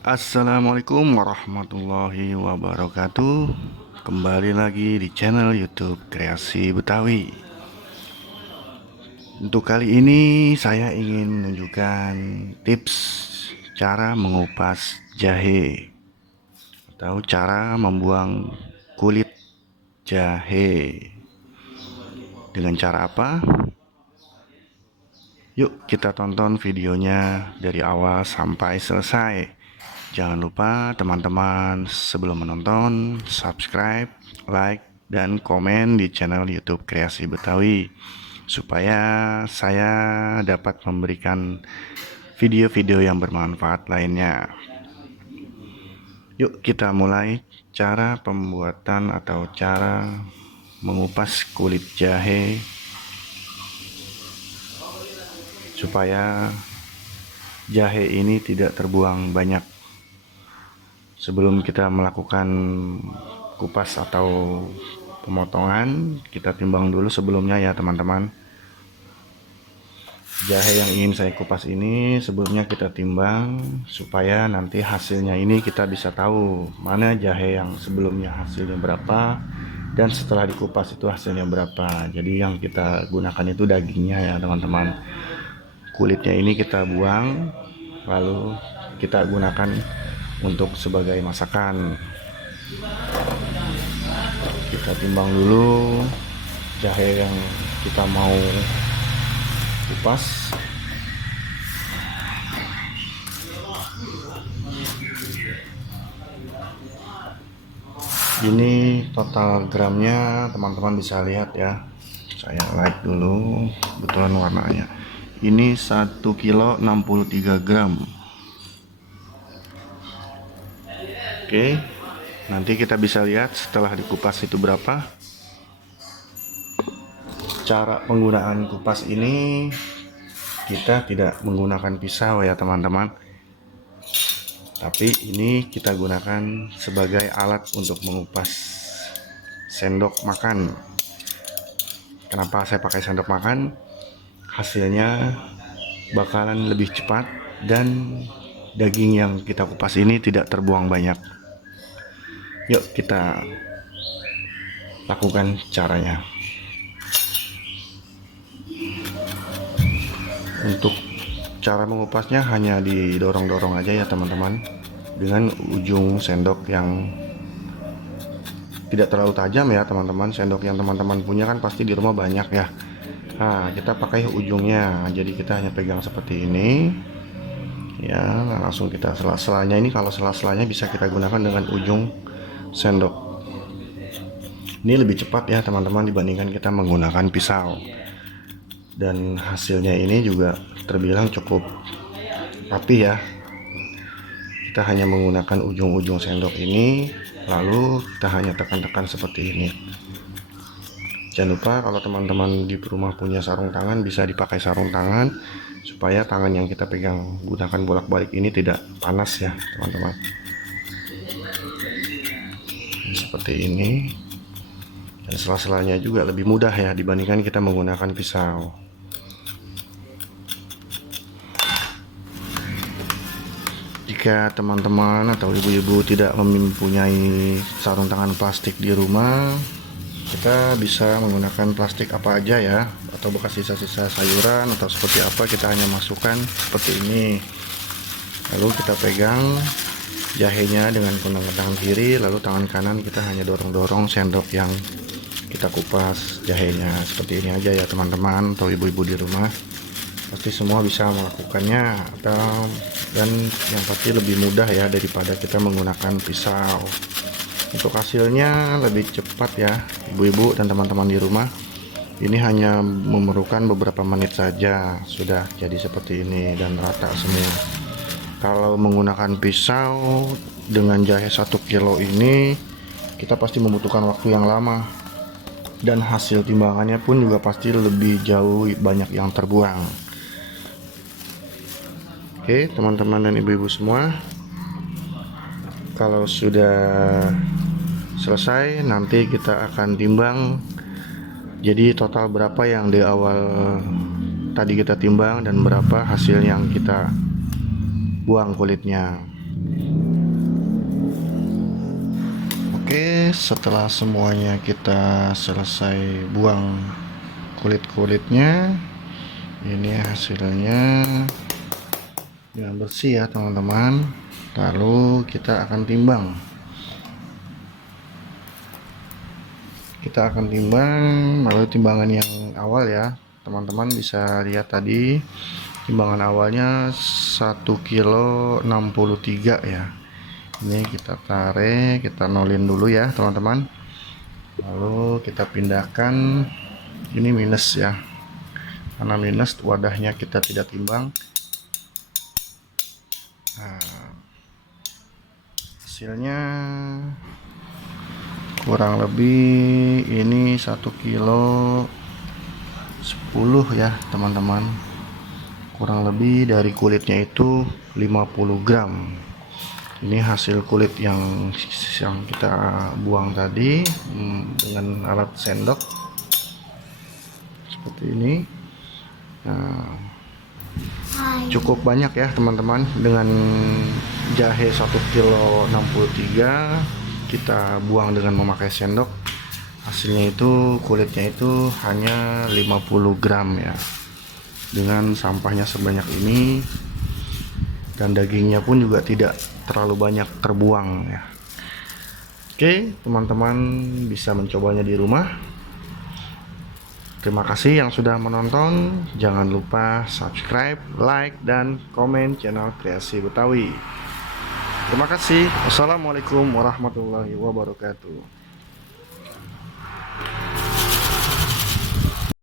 Assalamualaikum warahmatullahi wabarakatuh. Kembali lagi di channel YouTube Kreasi Betawi. Untuk kali ini saya ingin menunjukkan tips cara mengupas jahe atau cara membuang kulit jahe. Dengan cara apa? Yuk kita tonton videonya dari awal sampai selesai. Jangan lupa teman-teman sebelum menonton subscribe, like, dan komen di channel YouTube Kreasi Betawi supaya saya dapat memberikan video-video yang bermanfaat lainnya. Yuk kita mulai cara pembuatan atau cara mengupas kulit jahe supaya jahe ini tidak terbuang banyak. Sebelum kita melakukan kupas atau pemotongan, kita timbang dulu sebelumnya ya teman-teman. Jahe yang ingin saya kupas ini sebelumnya kita timbang supaya nanti hasilnya ini kita bisa tahu mana jahe yang sebelumnya hasilnya berapa dan setelah dikupas itu hasilnya berapa. Jadi yang kita gunakan itu dagingnya ya teman-teman. Kulitnya ini kita buang, lalu kita gunakan untuk sebagai masakan. Kita timbang dulu jahe yang kita mau kupas. Ini total gramnya teman-teman bisa lihat ya. Saya like dulu kebetulan warnanya. Ini 1 kilo 63 gram. Oke, nanti kita bisa lihat setelah dikupas itu berapa. Cara penggunaan kupas ini kita tidak menggunakan pisau ya teman-teman, tapi ini kita gunakan sebagai alat untuk mengupas sendok makan. Kenapa saya pakai sendok makan? Hasilnya bakalan lebih cepat dan daging yang kita kupas ini tidak terbuang banyak. Yuk kita lakukan caranya. Untuk cara mengupasnya hanya didorong-dorong aja ya teman-teman, dengan ujung sendok yang tidak terlalu tajam ya teman-teman. Sendok yang teman-teman punya kan pasti di rumah banyak ya. Nah, kita pakai ujungnya, jadi kita hanya pegang seperti ini ya, langsung kita sela-selanya ini, kalau sela-selanya bisa kita gunakan dengan ujung sendok. Ini lebih cepat ya teman-teman dibandingkan kita menggunakan pisau, dan hasilnya ini juga terbilang cukup rapi ya. Kita hanya menggunakan ujung-ujung sendok ini, lalu kita hanya tekan-tekan seperti ini. Jangan lupa kalau teman-teman di rumah punya sarung tangan, bisa dipakai sarung tangan supaya tangan yang kita pegang gunakan bolak-balik ini tidak panas ya teman-teman. Seperti ini, dan sela-selanya juga lebih mudah ya dibandingkan kita menggunakan pisau. Jika teman-teman atau ibu-ibu tidak mempunyai sarung tangan plastik di rumah, kita bisa menggunakan plastik apa aja ya, atau bekas sisa-sisa sayuran atau seperti apa, kita hanya masukkan seperti ini, lalu kita pegang jahenya dengan tangan kiri, lalu tangan kanan kita hanya dorong-dorong sendok yang kita kupas jahenya. Seperti ini aja ya teman-teman atau ibu-ibu di rumah, pasti semua bisa melakukannya, dan yang pasti lebih mudah ya daripada kita menggunakan pisau. Untuk hasilnya lebih cepat ya ibu-ibu dan teman-teman di rumah. Ini hanya memerlukan beberapa menit saja sudah jadi seperti ini dan rata semua. Kalau menggunakan pisau dengan jahe 1 kilo ini, kita pasti membutuhkan waktu yang lama, dan hasil timbangannya pun juga pasti lebih jauh banyak yang terbuang. Oke teman-teman dan ibu-ibu semua, kalau sudah selesai nanti kita akan timbang, jadi total berapa yang di awal tadi kita timbang dan berapa hasil yang kita buang kulitnya. Oke, setelah semuanya kita selesai buang kulit-kulitnya, ini hasilnya dengan bersih ya teman-teman. Lalu kita akan timbang. Melalui timbangan yang awal ya teman-teman. Bisa lihat tadi timbangan awalnya 1 kilo 63 ya. Ini kita tarik, kita nolin dulu ya teman-teman. Lalu kita pindahkan, ini minus ya, karena minus wadahnya kita tidak timbang. Nah, hasilnya kurang lebih ini 1 kilo 10 ya teman-teman. Kurang lebih dari kulitnya itu 50 gram. Ini hasil kulit yang kita buang tadi dengan alat sendok seperti ini. Nah, cukup banyak ya teman-teman. Dengan jahe 1 kilo 63 kita buang dengan memakai sendok, hasilnya itu kulitnya itu hanya 50 gram ya. Dengan sampahnya sebanyak ini, dan dagingnya pun juga tidak terlalu banyak terbuang ya. Oke teman-teman, bisa mencobanya di rumah. Terima kasih yang sudah menonton. Jangan lupa subscribe, like, dan komen channel Kreasi Betawi. Terima kasih. Wassalamualaikum warahmatullahi wabarakatuh.